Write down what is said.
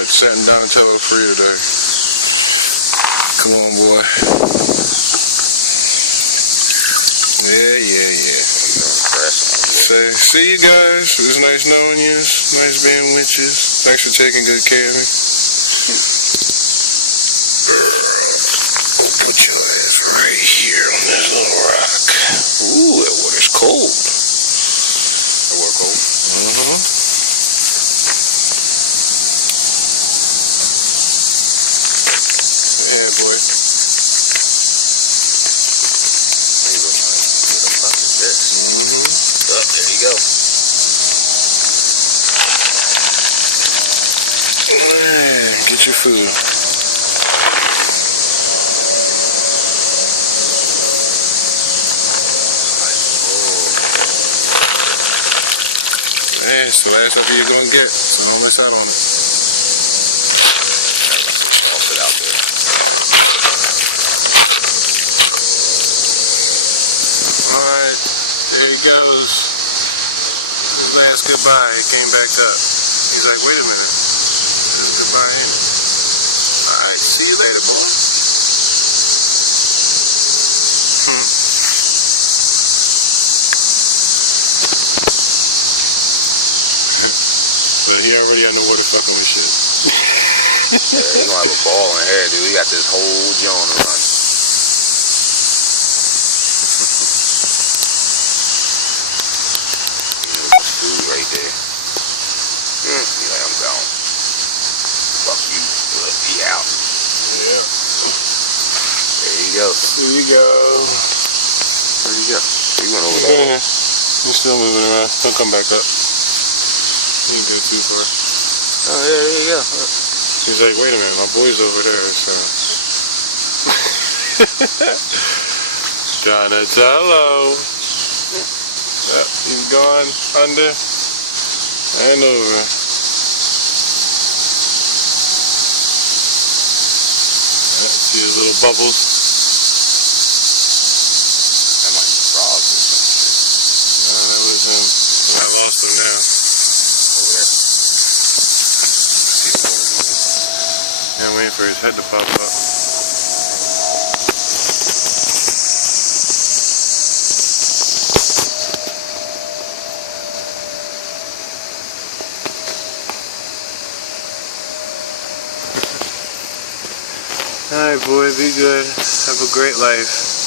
Alright, sat in Donatello for you today. Come on, boy. Yeah. See you guys. It was nice knowing you. Nice being with you. Thanks for taking good care of me. Put your ass right here on this little rock. Ooh, that water's cold. That water cold? Yeah, boy. There you go. Get your food. Man, it's the last stuff you're gonna get, so don't miss out on it. Toss it out there. Alright, there he goes. His last goodbye. He came back up. He's like, wait a minute. This is goodbye him. Alright, see you later, boy. But he already underwater fucking with shit. Yeah, he gonna have a ball in here, dude. He got this whole John to run. Food right there. He's like, I'm gone. Fuck you. He out. Yeah. There you go. There you go. Where'd he go? He went over there. He's still moving around. Don't come back up. He didn't go too far. Oh, yeah, there you go. He's like, wait a minute, my boy's over there, so. Donatello. Yep, he's gone under and over. Yep, see his little bubbles. That might be frogs or some shit. No, that was him. I lost him now. Over there. Yeah, I'm waiting for his head to pop up. Alright, boy, be good. Have a great life.